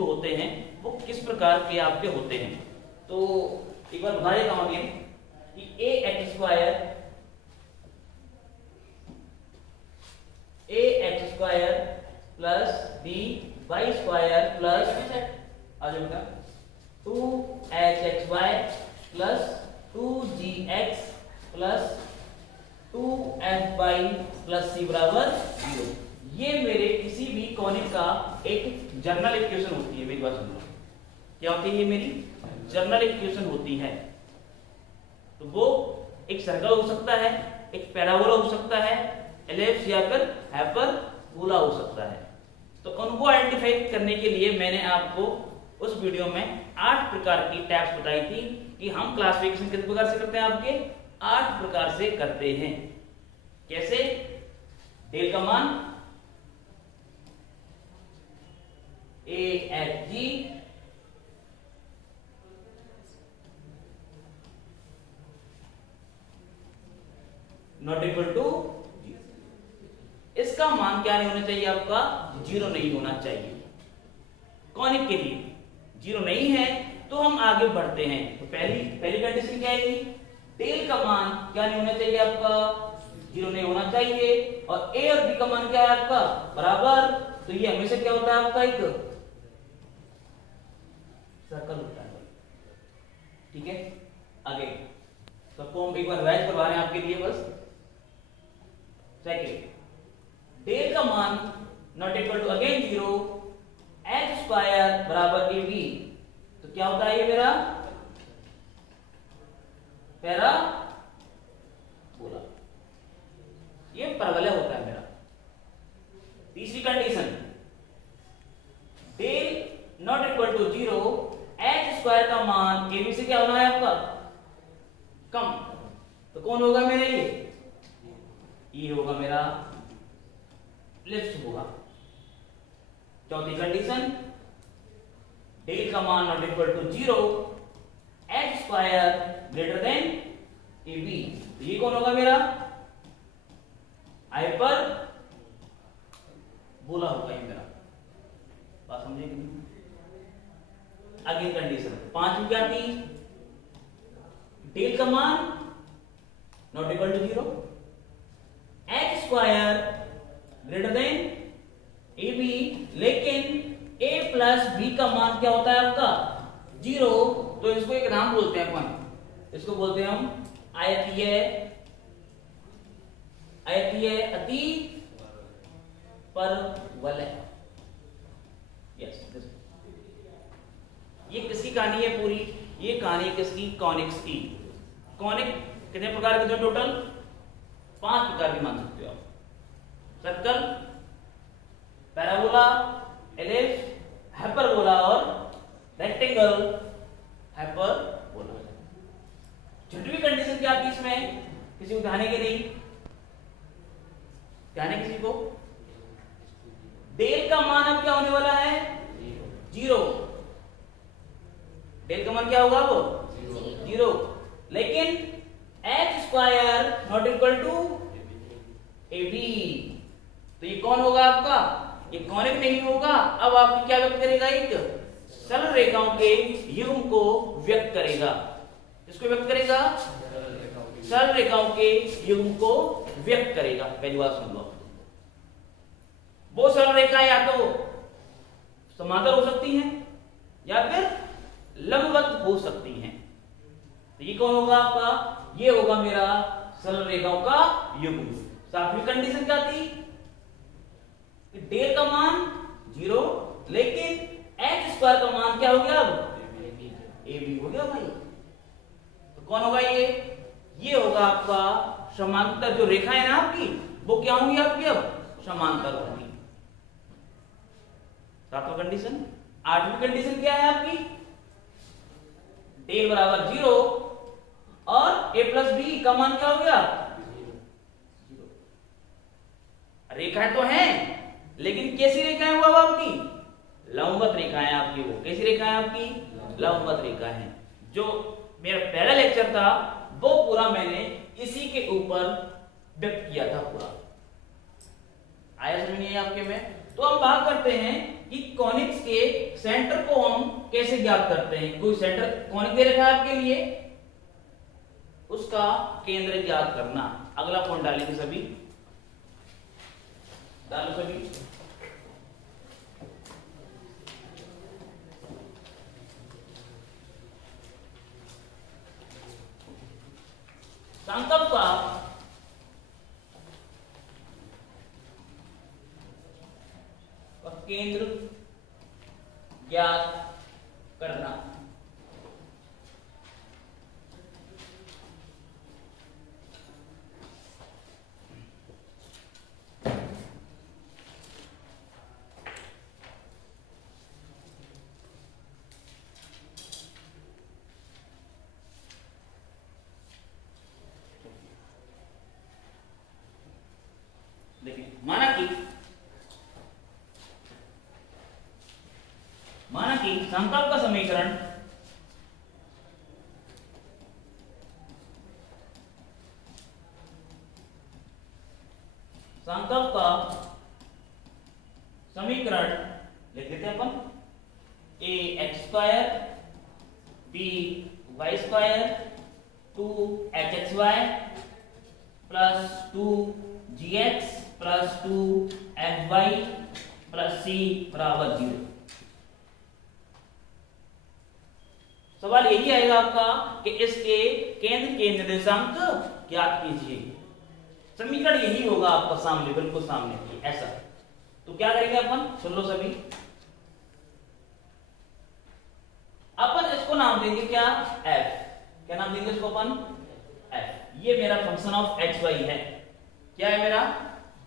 जो होते हैं वो किस प्रकार के आपके होते हैं। तो एक बार बता देता हूं अगेन कि ax square plus by square plus आ जाओ बेटा 2hxy plus 2gx plus 2fy plus c बराबर 0। ये मेरे किसी भी कॉनिक का एक जनरल इक्वेशन होती है। मेरी बात सुन लो, क्या होती है? ये मेरी जनरल इक्वेशन होती है। तो वो एक सर्कल हो सकता है, एक पैराबोला हो सकता है, एलिप्स या फिर हाइपरबोला हो सकता है। तो उनको आइडेंटिफाई करने के लिए मैंने आपको उस वीडियो में 8 प्रकार की टाइप्स बताई थी कि हम क्लासिफिकेशन किस प्रकार से करते हैं, आपके 8 प्रकार से करते हैं। कैसे? डेल का मान a at g not equal to 0। इसका मान क्या नहीं होना चाहिए? आपका 0 नहीं होना चाहिए। कॉनिक के लिए 0 नहीं है तो हम आगे बढ़ते हैं। तो पहली कंडीशन क्या है? डेल का मान क्या नहीं होना चाहिए? आपका 0 नहीं होना चाहिए। और a और b का मान क्या है आपका? बराबर। तो ये हमेशा क्या होता है? आपका एक सर्कल होता है। ठीक है, आगे सबको हम एक बार रिवाइज करवा रहे हैं आपके लिए बस। सेकंड, डेल का मान not equal to again 0, h square बराबर ab। तो क्या होता है ये मेरा? पैराबोला। ये परवलय होता है मेरा। तीसरी condition, del not equal to 0, h square का मान ab से क्या होना है आपका? कम। तो कौन होगा मेरा? ये होगा मेरा एलिप्स होगा। चौथी कंडीशन, डेल का मान not equal to 0, h square greater than ab। तो ये कौन होगा मेरा? हाइपर बोला होगा ये मेरा। बात समझे कि नहीं? अगली कंडीशन पांचवी क्या थी? डेल का मान not equal to 0, h square greater than ab, लेकिन a प्लस b का मान क्या होता है आपका? 0। तो इसको एक नाम बोलते हैं अपन, इसको बोलते हैं हम आयतीय अति परवलय। यस, ये किसकी कहानी है पूरी? ये कहानी किसकी? कॉनिक्स की। कॉनिक कितने प्रकार के थे टोटल? 5 प्रकार के मान सकते हो आप। सर्कल, पैराबोला, एलिप्स, हाइपरबोला और रेक्टेंगल हाइपरबोला। छठवीं कंडीशन क्या आती है इसमें? किसी को ध्यान है कि नहीं? ध्यान है किसी को? डेल का मान अब क्या होने वाला है? 0। डेल का मान क्या होगा? वो 0। लेकिन h square not equal to ab। तो ये कौन होगा आपका? ये कॉनिक नहीं होगा। अब आपकी क्या व्यक्त करेगा? एक सरल रेखाओं के युग्म को व्यक्त करेगा। इसको व्यक्त करेगा? सरल रेखाओं के युग्म को व्यक्त करेगा। पहली बात सुन लो, वो सरल रेखा या तो समांतर हो सकती हैं या फिर लंबवत हो सकती हैं। तो ये कौन होगा आपका? ये होगा मेरा सरल रेखाओं का युग्म। सातवीं कंडीशन क्या थी? डेल का मान 0, लेकिन h स्क्वायर का मान क्या हो गया? अब ab हो गया भाई। तो कौन होगा ये? ये होगा आपका समांतर। जो रेखा है ना आपकी, वो क्या होंगी आपकी? अब समांतर होंगी। सातवां कंडीशन। आठवीं कंडीशन क्या है आपकी? डेल बराबर 0 और a प्लस बी का मान क्या हो गया? 0। रेखाएं तो हैं, लेकिन कैसी रेखाएं हुआ आपकी? लंबवत रेखाएं आपकी। वो कैसी रेखाएं आपकी? लंबवत रेखा है। जो मेरा पहला लेक्चर था वो पूरा मैंने इसी के ऊपर व्यक्त किया था पूरा। आया समझ नहीं आपके में? तो हम बात करते हैं कि कॉनिक्स के सेंटर को हम कैसे ज्ञात करते हैं। कोई सेंटर कॉनिक दे रखा है आपके लिए, उसका केंद्र ज्ञात करना। अगला पॉइंट डालेंगे सभी, डालो सभी। संकल्प का केंद्र ज्ञात करना। देखिए, माना कि संकल्प का समीकरण लिख देते हैं अपन, a x square b y square 2 h x y plus 2 g x plus 2 f y plus c बराबर 0। सवाल यही आएगा आपका कि इसके केंद्र के निर्देशांक ज्ञात कीजिए। समीकरण यही होगा आपका सामने, बिल्कुल सामने ऐसा। तो क्या करेंगे अपन, सुन लो सभी। अपन इसको नाम देंगे क्या, f। क्या नाम देंगे इसको अपन, f। ये मेरा फंक्शन ऑफ एक्स वाई है। क्या है मेरा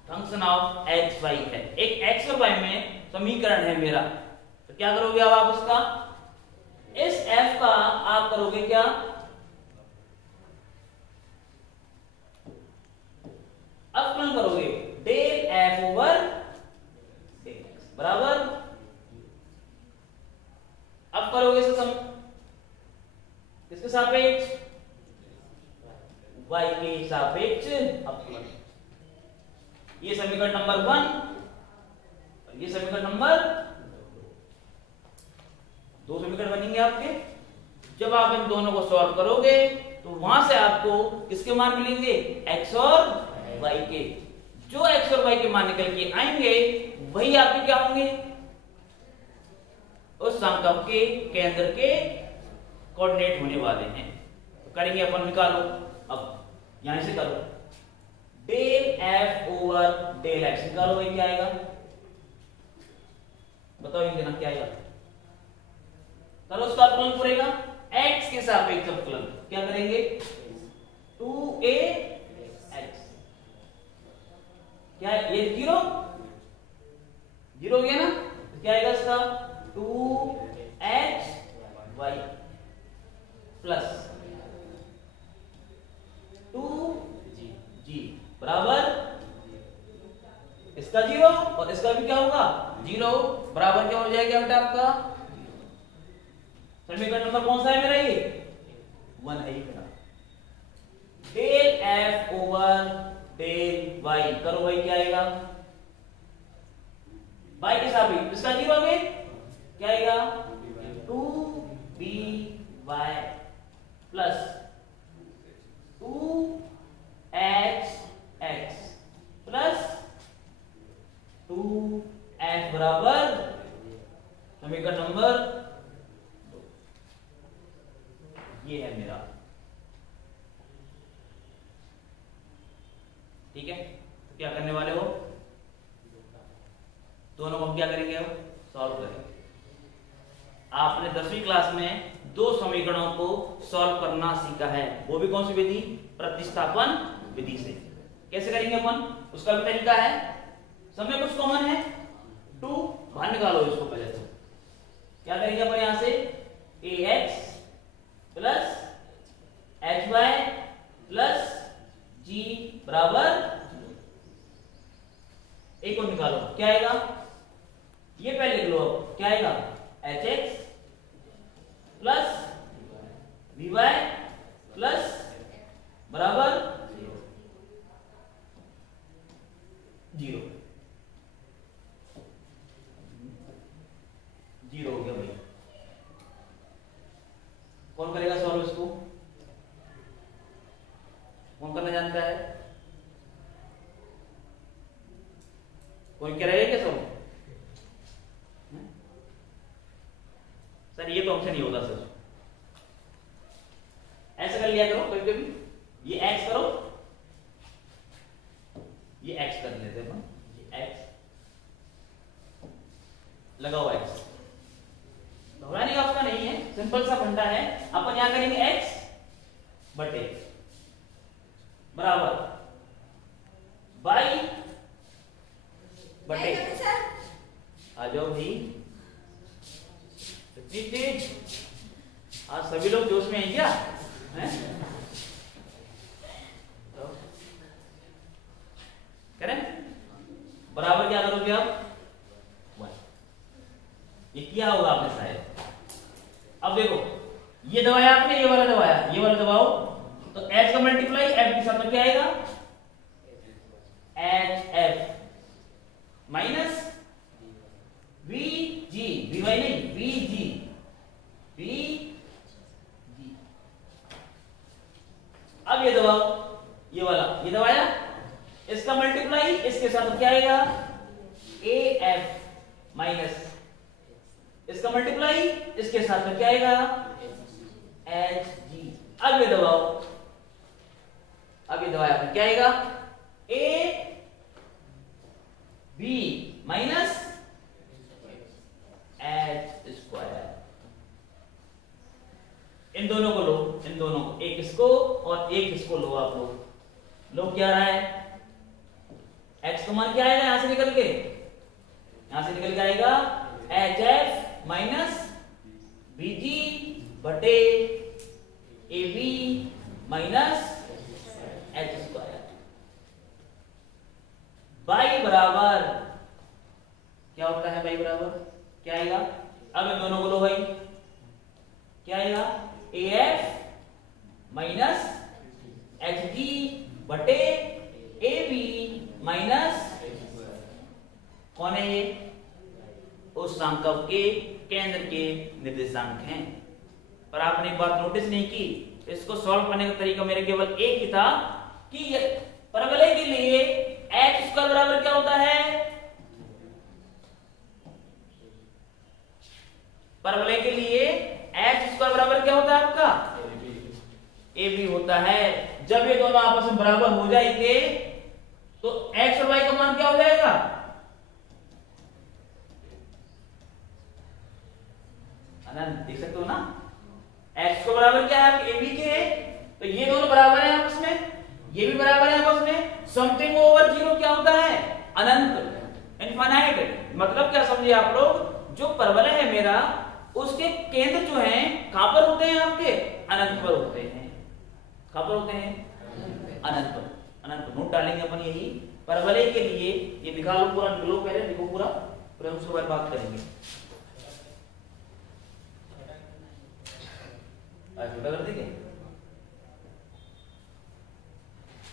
फंक्शन ऑफ एक्स वाई है। एक एक्स और वाई में समीकरण है मेरा। तो क्या करोगे अब आप उसका, इस f का आप करोगे क्या, अपकलन करोगे, del f over del x बराबर, अब करोगे इसे सम किसके सापेक्ष, y के सापेक्ष अपकलन। ये समीकरण नंबर 1, ये समीकरण नंबर 2 समीकरण बनेंगे आपके। जब आप इन दोनों को सॉल्व करोगे तो वहां से आपको किसके मान मिलेंगे, x और y के। जो x और y के मान निकल के आएंगे वही आपके क्या होंगे, उस संकल्प के केंद्र के कोऑर्डिनेट होने वाले हैं। तो करेंगे अपन, निकालो अब, यहां से करो, del f over del x निकालो, भाई क्या आएगा, बताओ ये क्या आएगा। चलो उसका अपकलन करेगा, x के सापेक्ष अपकलन क्या करेंगे, 2a x। क्या है ये, 0 हो गया ना। तो क्या आएगा इसका, 2h y प्लस 2g बराबर, इसका 0 और इसका भी क्या होगा 0, बराबर क्या हो जाएगा बेटा आपका। समीकरण नंबर कौन सा है मेरा, ये 1 है मेरा। Del f over del y करो, भाई क्या आएगा, y के सापेक्ष इसका 0 आगे क्या आएगा, 2by plus 2hx plus 2f बराबर समीकरण नंबर 2। ये है मेरा, ठीक है। तो क्या करने वाले हो, दोनों को क्या करेंगे, अब सॉल्व करेंगे। आपने 10वीं क्लास में 2 समीकरणों को सॉल्व करना सीखा है, वो भी कौन सी विधि, प्रतिस्थापन विधि से। कैसे करेंगे अपन, उसका भी तरीका है। सब में कुछ कॉमन है, 2 बाहर निकालो इसको पहले। तो क्या करेंगे अपन, यहां से ax plus hy plus g बराबर, एक और निकालो, क्या आएगा, ये पहले लिख लो। अब क्या आएगा, hx प्लस vy प्लस बराबर 0। सर ये तो हमसे नहीं होता सर। ऐसा कर लिया करो कभी कभी, ये x करो, ये x कर लेते हैं अपन, ये x लगाओ x, दोहराने का आपका नहीं है, सिंपल सा फंडा है। अपन यहां करेंगे x बटे बराबर बाई बटे, आ जाओ भाई, इतनी तेज आज सभी लोग जोश में हैं क्या? करें बराबर क्या करोगे आप? 1, ये किया होगा आपने शायद। अब देखो ये दबाया आपने, ये वाला दबाया, ये वाला दबाओ तो h का मल्टीप्लाई f के साथ में क्या आएगा? HF माइनस VG, VY नहीं VG, VG। अब ये दबाओ, ये वाला ये दबाया, इसका मल्टीप्लाई इसके साथ क्या आएगा? AF माइनस इसका मल्टीप्लाई इसके साथ में क्या आएगा? HG। अब ये दबाओ, अब ये दबाया फिर क्या आएगा? AB minus H square. इन दोनों को लो, इन दोनों को, एक इसको और एक इसको लो आप लोग क्या रहा है? x का मान क्या आएगा यहां से निकल के? यहां से निकल के आएगा HF माइनस BG बटे AB minus H square. By बराबर क्या होता है? बाई बराबर क्या आएगा? अब इन दोनों को लो भाई, क्या आएगा? AF माइनस HG बटे AB माइनस, कौन है ये? उस सांकव के केंद्र के निर्देशांक हैं। पर आपने एक बात नोटिस नहीं की, इसको सॉल्व करने का तरीका मेरे केवल एक ही था कि परवलय के लिए h स्क्वायर बराबर क्या होता है? परवलय के लिए h स्क्वायर बराबर क्या होता है आपका? AB होता है। जब ये दोनों आपस में बराबर हो जाएंगे तो x और y का मान क्या हो जाएगा? अनंत। देख सकते हो ना, x को बराबर क्या है? AB के, तो ये दोनों बराबर हैं आपस में, ये भी बराबर है आपस में। समथिंग ओवर जीरो क्या होता है? अनंत, इनफाइनाइट। मतलब क्या समझे आप लोग? जो परवलय है मेरा, उसके केंद्र जो हैं कहां पर होते हैं? आपके अनंत पर होते हैं। कहां पर होते हैं? अनंत पर। अनंत पर नोट डालेंगे अपन यही परवलय के लिए। ये दिखा लो पूरा, निकलो पहले, लिखो पूरा, फिर हम उसके बाद बात करेंगे। छोटा कर देंगे,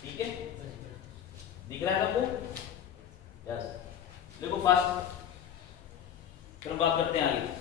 ठीक है? दिख रहा है आपको? यस। देखो फास्ट, चलो बात करते हैं आगे।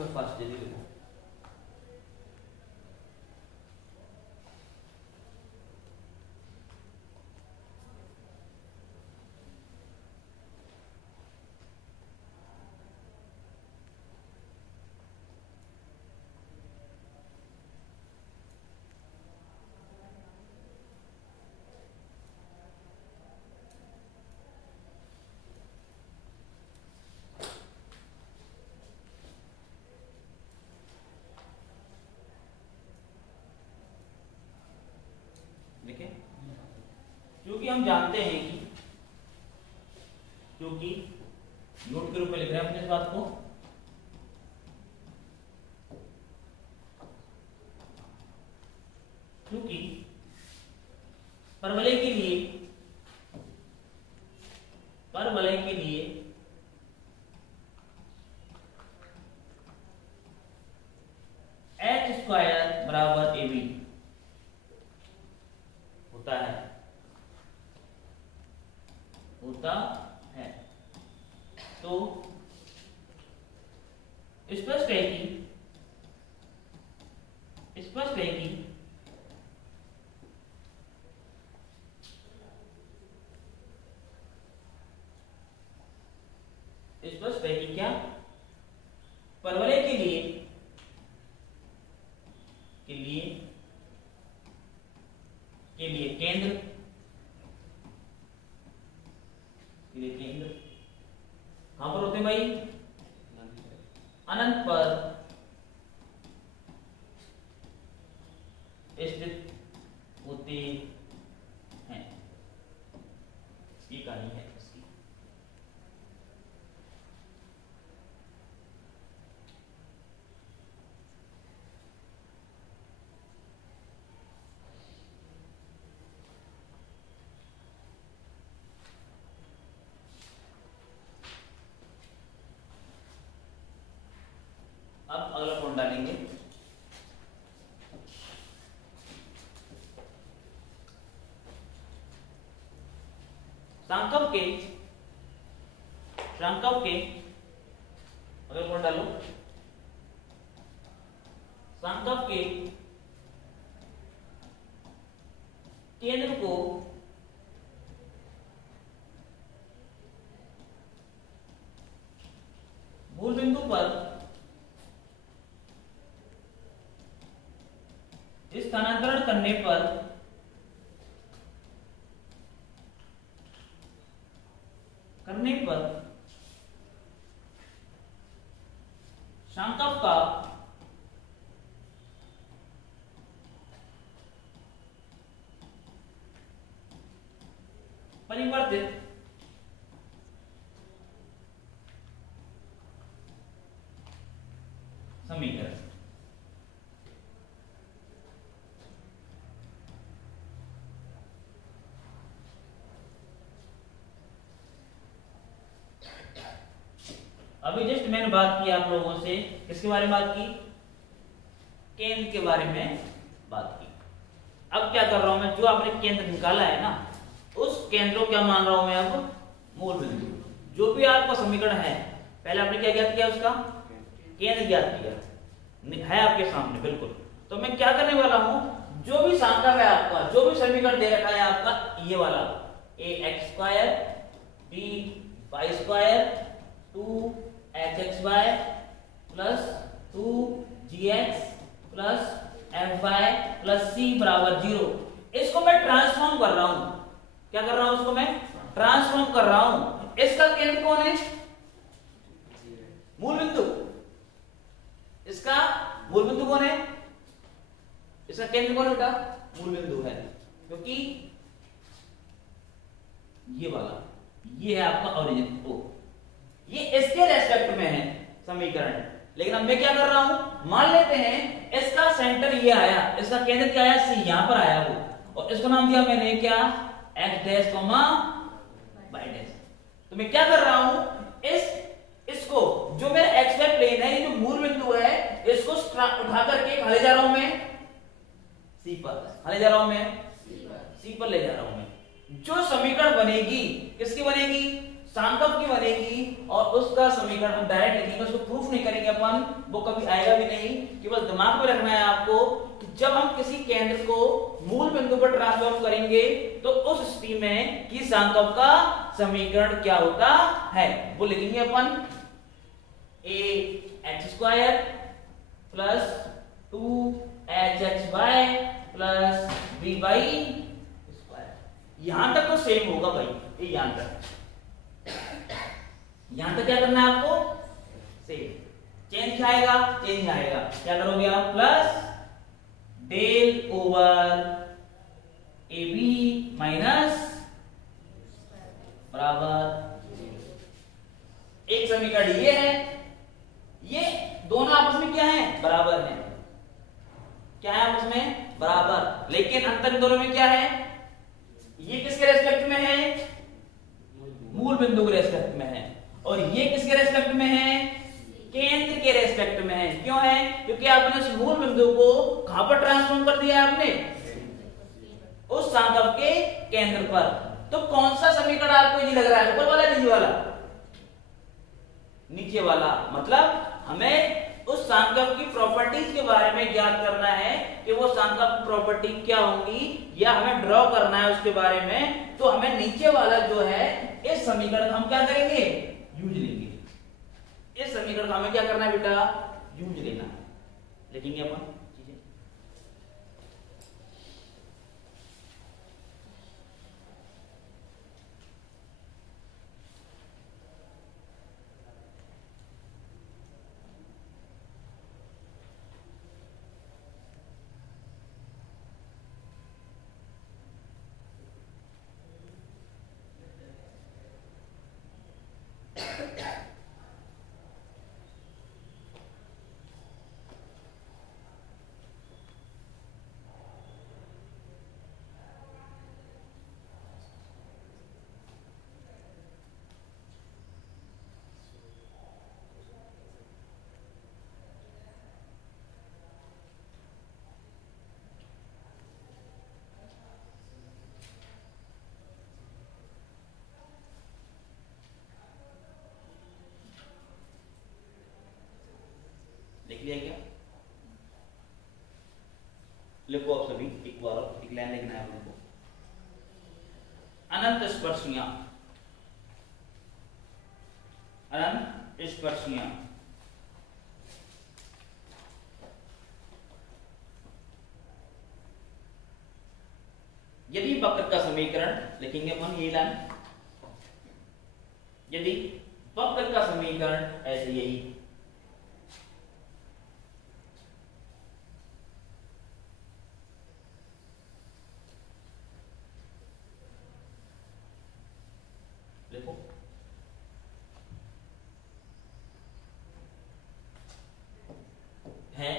मैं फास्ट दे दी। क्योंकि हम जानते हैं कि क्योंकि नोट के रूप में लिख रहे हैं अपने इस बात को, क्योंकि परवलय के लिए h स्क्वायर बराबर ab होता है। तो स्पष्ट है कि क्या परवलय के लिए केंद्र कहां पर होते हैं भाई? अनंत पर स्थित होते हैं। ये कहानी है इसकी। अब अगला पॉइंट डालेंगे। सांकव के अगला पॉइंट डालो। सांकव के केंद्र को मूल बिंदु पर स्थानांतरण करने पर सांकव का परिवर्तित समीकरण अभी जस्ट मैंने बात की आप लोगों से किसके बारे में बात की? केंद्र के बारे में बात की। अब क्या कर रहा हूं मैं? जो आपने केंद्र निकाला है ना, उस केंद्र को क्या मान रहा हूं मैं अब? मूल बिंदु। जो भी आपका समीकरण है, पहले आपने क्या ज्ञात किया? उसका केंद्र ज्ञात किया है आपके सामने बिल्कुल। तो मैं क्या करने वाला हूं? जो भी सांकव है आपका, जो भी समीकरण दे रखा है आपका, ये वाला ax square b y square 2hxy plus 2gx plus fy plus c बराबर 0, इसको मैं ट्रांसफॉर्म कर रहा हूं। क्या कर रहा हूं? उसको मैं ट्रांसफॉर्म कर रहा हूं। इसका केंद्र कौन है? मूल बिंदु। इसका मूल बिंदु कौन है? इसका केंद्र कौन है बेटा? मूल बिंदु है, क्योंकि ये वाला ये है आपका ओरिजिन ओ, ये इसके रेस्पेक्ट में है समीकरण। लेकिन अब मैं क्या कर रहा हूं? मान लेते हैं इसका सेंटर ये आया, इसका केंद्र क्या आया? सी, यहां पर आया वो, और इसको नाम दिया मैंने क्या? x dash comma y dash. तो मैं क्या कर रहा हूं? इसको जो मेरा एक्स वाई प्लेन है, ये जो मूल बिंदु है, इसको उठा करके ले जा रहा हूं मैं सी पर, ले जा रहा हूं मैं सी पर ले जा रहा हूं मैं। जो समीकरण बनेगी किसकी बनेगी? सांकप की बनेगी और उसका समीकरण हम डायरेक्ट लिखेंगे, उसको प्रूफ नहीं करेंगे अपन, वो कभी आएगा भी नहीं। केवल दिमाग में रखना है आपको कि जब हम किसी केंद्र को मूल बिंदु पर ट्रांसफॉर्म करेंगे तो उस स्थिति में कि सांकप का समीकरण क्या होता है, वो लिखेंगे अपन ax² plus 2hxy plus by²। यहां तक तो सेम होगा भाई, ये यहां तक क्या करना है आपको, सेम। चेंज क्या आएगा, चेंज आएगा, क्या करोगे आप, plus del over AB minus बराबर, एक समीकरण ये है, ये दोनों आपस में क्या है, बराबर है। क्या है आपस में, बराबर, लेकिन अंतर दोनों में क्या है, ये किसके रेस्पेक्ट में है, मूल बिंदु के रेस्पेक्ट में है, और ये किसके रेस्पेक्ट में है, केंद्र के रेस्पेक्ट में है। क्यों है, क्योंकि आपने उस मूल बिंदु को कहां पर ट्रांसफॉर्म कर दिया, आपने उस सांकप के केंद्र पर। तो कौन सा समीकरण आपको इजी लग रहा है, ऊपर वाला नीचे वाला, नीचे वाला, मतलब हमें उस सांकप की प्रॉपर्टीज के बारे में ज्ञात करना है कि वो सांकप प्रॉपर्टी क्या होंगी, या हमें ड्रॉ करना है उसके बारे में। तो हमें नीचे वाला जो है इस समीकरण हम क्या करेंगे, यूज लेंगे। इस समीकरण का हमें क्या करना है बेटा, यूज लेना है, लिखेंगे अपन चीजें। लिख लिया क्या, लिखो आप सभी एक बार, एक लाइन लिखना है आपको। अनंत स्पर्शियां, अनंत स्पर्शियां यदि वक्र का समीकरण, लिखेंगे अपन ये लाइन, यदि वक्र का समीकरण ऐसे यही देखो, है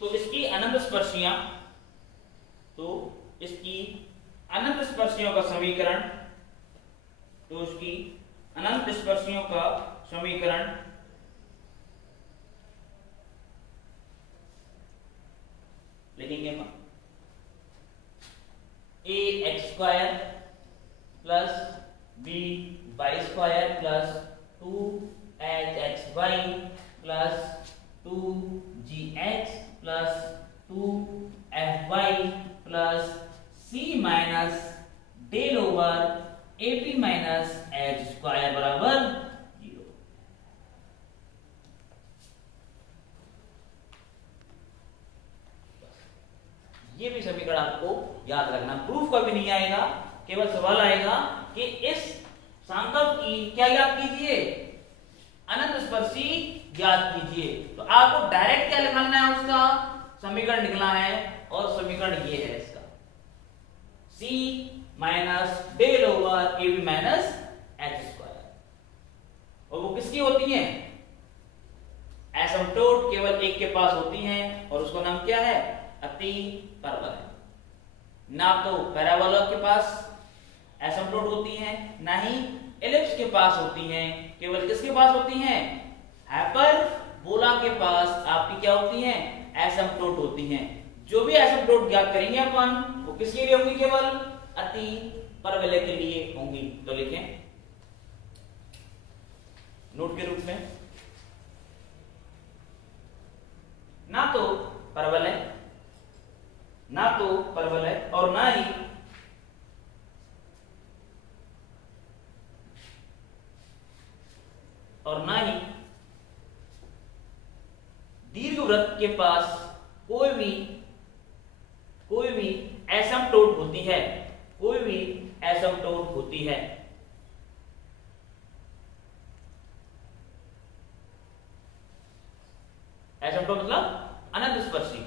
तो इसकी अनंत स्पर्शियां, तो इसकी अनंत स्पर्शियों का समीकरण, तो इसकी अनंत स्पर्शियों का समीकरण लिखेंगे हम ax² plus by² plus 2hxy plus 2gx plus 2fy plus c minus del over ab minus h² बराबर 0। ये भी समीकरण आपको याद रखना, प्रूफ कभी नहीं आएगा, केवल सवाल आएगा कि इस सांकप की क्या याद कीजिए, अनंत स्पर्शी याद कीजिए। तो आपको डायरेक्ट क्या निकालना है, उसका समीकरण निकला है, और समीकरण ये है इसका, c minus del over ab minus h²। और वो किसकी होती है, एसिम्पटोट केवल एक के पास होती हैं, और उसका नाम क्या है, अति परवल है। ना तो पैराबोला के पास एसिम्पटोट होती हैं, ना ही एलिप्स के पास होती हैं, केवल किसके पास होती हैं, हाइपरबोला के पास आपकी क्या होती हैं, एसिम्पटोट होती हैं। जो भी एसिम्पटोट ज्ञात करेंगे अपन, वो किसके लिए होंगी, केवल अति परवलय के लिए होंगी। तो लिखें नोट के रूप में, ना तो परवलय, ना तो परवलय और ना ही दीर्घवृत्त के पास कोई भी एसिम्पटोट होती है, कोई भी एसिम्पटोट होती है। एसिम्पटोट मतलब अनंत स्पर्शी।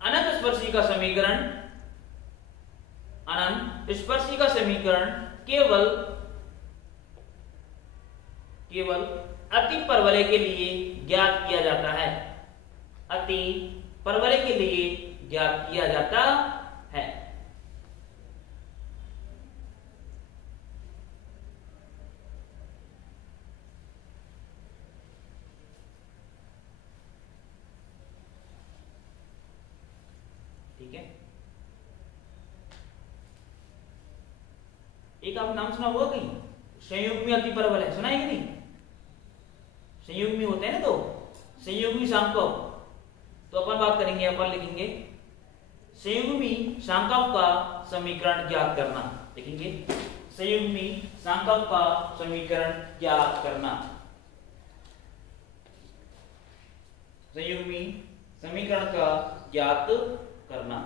अनंत स्पर्शी का समीकरण, अनंत स्पर्शी का समीकरण केवल अति परवलय के लिए ज्ञात किया जाता है, अति परवलय के लिए ज्ञात किया जाता है। ठीक है, एक आप नाम सुना होगा कहीं, संयुग्मी अति परवलय, सुना है कि नहीं? संयुग्मी होते हैं ना, तो संयुग्मी सांकव, तो अपन बात करेंगे, अपन लिखेंगे संयुग्मी सांकव का समीकरण ज्ञात करना। लिखेंगे संयुग्मी सांकव का समीकरण ज्ञात करना। संयुग्मी समीकरण का ज्ञात करना।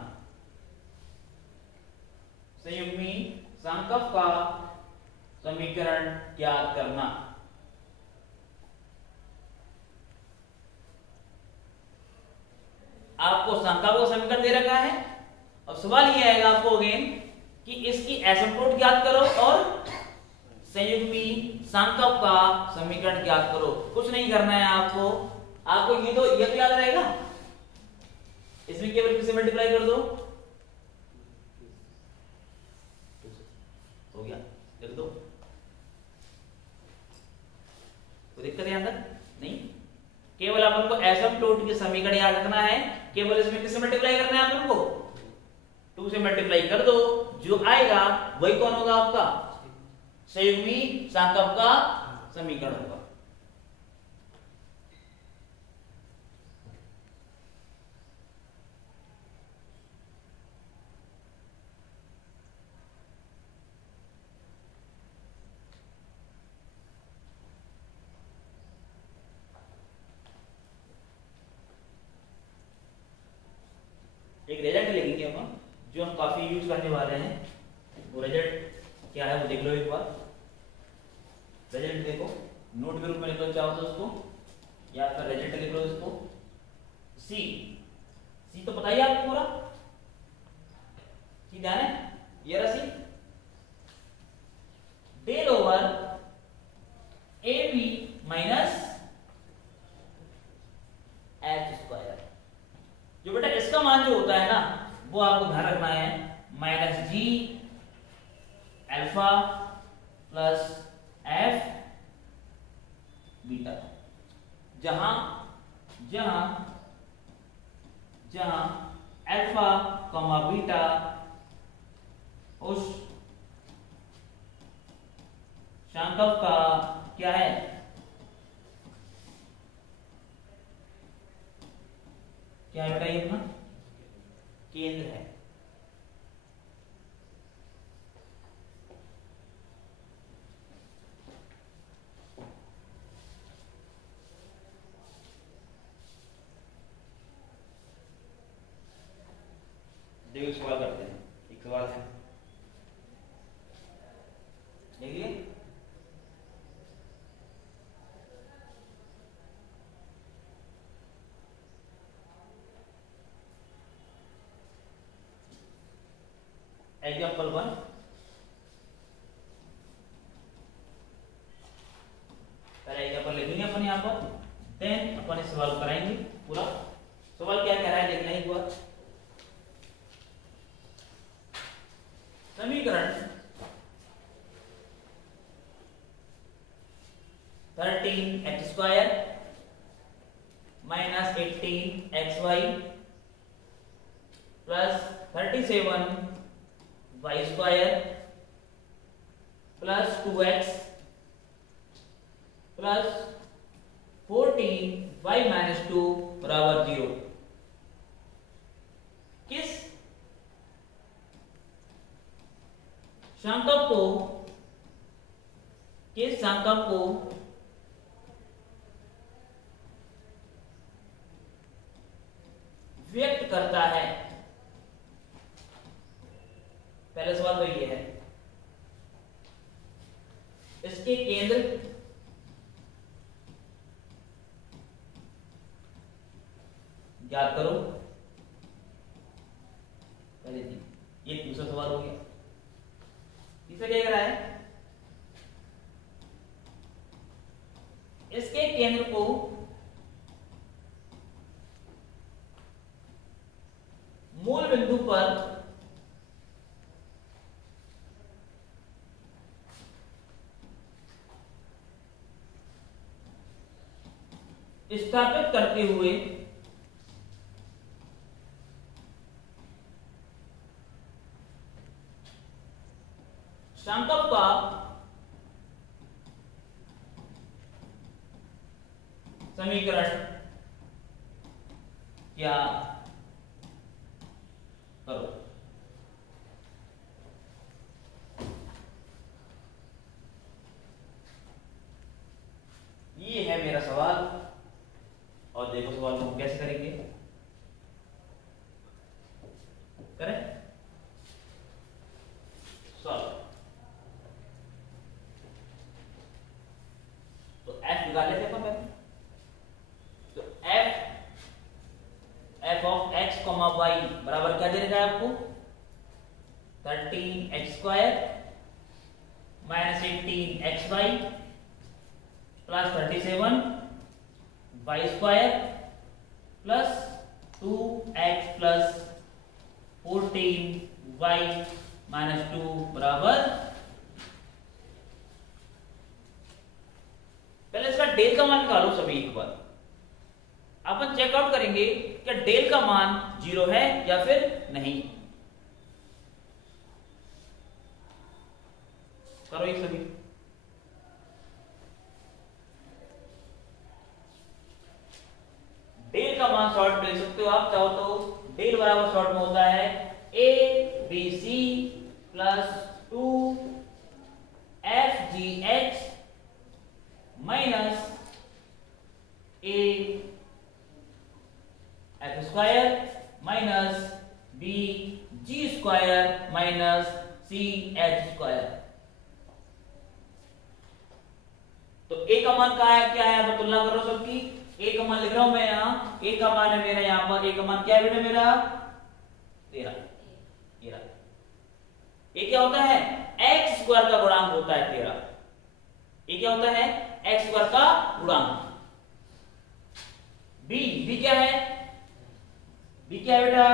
संयुग्मी सांकव का समीकरण ज्ञात करना। आपको सांकव का समीकरण दे रखा है, अब सवाल ये आएगा आपको अगेन कि इसकी एसिम्पटोट ज्ञात करो और संयुग्मी सांकव का समीकरण ज्ञात करो। कुछ नहीं करना है आपको, ये तो याद रहेगा, इसमें केवल किसे मल्टीप्लाई कर दो, हो गया, लिख दो। कोई दिक्कत है अंदर? नहीं, केवल अपन को एसिम्पटोट के समीकरण याद रखना है, केवल इसमें किससे मल्टीप्लाई करना है अपन को, 2 से मल्टीप्लाई कर दो, जो आएगा वही कौन होगा आपका, संयुग्मी सांकव का समीकरण होगा। एक रिजल्ट लिखेंगे अपन, जो हम काफी यूज करने वाले हैं। वो रिजल्ट क्या है वो देख लो एक बार। रिजल्ट देखो, नोट के रूप में लिख लो चाहो तो उसको, या फिर रिजल्ट लिख लो इसको। सी तो पता ही आपको पूरा, सी ध्यान है, ये रहा C, del over A B minus H square. जो बेटा इसका मान जो होता है ना, वो आपको ध्यान रखना है, माइनस जी अल्फा प्लस एफ बीटा। जहां अल्फा कॉमा बीटा उस सांकव का क्या है, क्या है बेटा, ये अपना केंद्र है। देखिए सवाल करते हैं, एक सवाल है, देखिए एग्जाम्पल 1, पहले एग्जाम्पल लिखेंगे अपन यहाँ पर, देन अपन इस सवाल कराएंगे पूरा। सवाल क्या कह रहा है देखना एक बार। समीकरण 13x² minus 18xy plus 37y² plus 2x plus 14y minus 2 बराबर 0। किस संकल्प को व्यक्त करता है? पहला सवाल तो ये है। इसके केंद्र याद करो। पहले ये दूसरा सवाल हो गया। तीसरा क्या कह रहा है? इसके केंद्र को मूल बिंदु पर स्थापित करते हुए संकल्प का समीकरण क्या करो। ये है मेरा सवाल और देखो सवाल को कैसे करेंगे। करें सॉल्व। तो f निकाल लेते हैं पहले। तो f of x comma y बराबर क्या दे रखा है आपको? 13x² minus 18xy plus 37y² plus 2x plus 14y minus 2 बराबर। पहले इसका डेल का मान निकालो सभी एक बार। अपन चेकआउट करेंगे क्या डेल का मान 0 है या फिर नहीं। करो एक सभी। डेल का मान शॉर्ट में लिख सकते हो आप चाहो तो। डेल बराबर शॉर्ट में होता है a b c plus 2 f g h minus a f square minus b g square minus c h square. तो a का मान क्या है अब तुलना करो सबकी। a का मान लिख रहा हूं मैं यहां। a का मान है मेरा यहां पर। a का मान क्या है बेटा मेरा? 13। ये क्या होता है? x स्क्वायर का गुणांक होता है 13। ये क्या होता है? x स्क्वायर का गुणांक। b क्या है? b क्या है बेटा?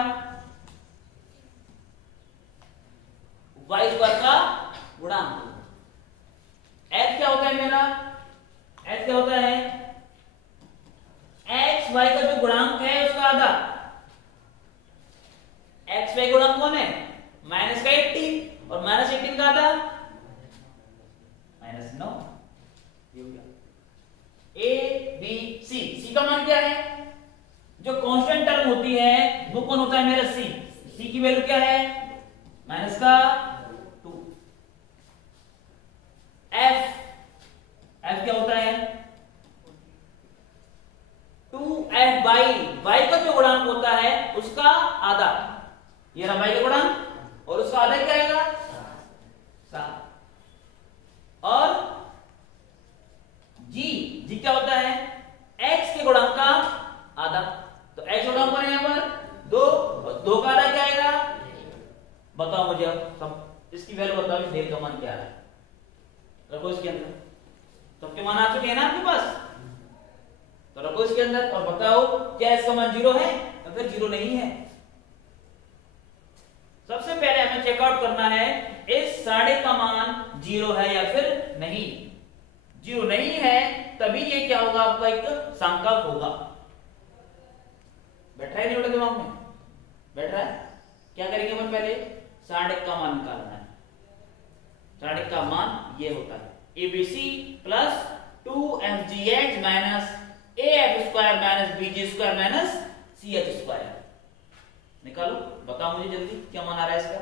y स्क्वायर का गुणांक। h क्या होता है मेरा? h क्या होता है? x y का जो गुणांक है उसका आधा। x y गुणांक कौन है? माइनस का 18 और माइनस 18 का आधा माइनस 9। A B C. सी का मान क्या है? जो कांस्टेंट टर्म होती है वो कौन होता है मेरा? सी। सी की वैल्यू क्या है? माइनस का 2। एफ क्या होता है? 2f बाई का जो गुणांक होता है उसका आधा। ये रहा y का गुणांक और उसका आधा क्या आएगा? 7। और जी क्या होता है? x के गुणांक का आधा। तो x गुणांक पर यहां पर 2 और 2 का आधा क्या आएगा? बताओ मुझे अब सब इसकी वैल्यू बताओ। इस डेल का मान क्या है? रखो इसके अंदर। सबके मान आ चुके हैं ना आपके पास? तो रखो इसके अंदर और बताओ क्या इसका मान 0 है या फिर 0 नहीं है। सबसे पहले हमें चेकआउट करना है इस साढ़े का मान 0 है या फिर नहीं। 0 नहीं है तभी ये क्या होगा? आपका एक संकल्प होगा। बैठ रहा है नहीं बेटा दिमाग में? बैठ रहा है? क्या करेंगे अपन? पहले साढ़े का मान निकालना है। साढ़े का मान ये होता है ABC plus 2fgh minus af square minus bg square minus ch square. निकालो, बताओ मुझे जल्दी क्या मान आ रहा है इसका।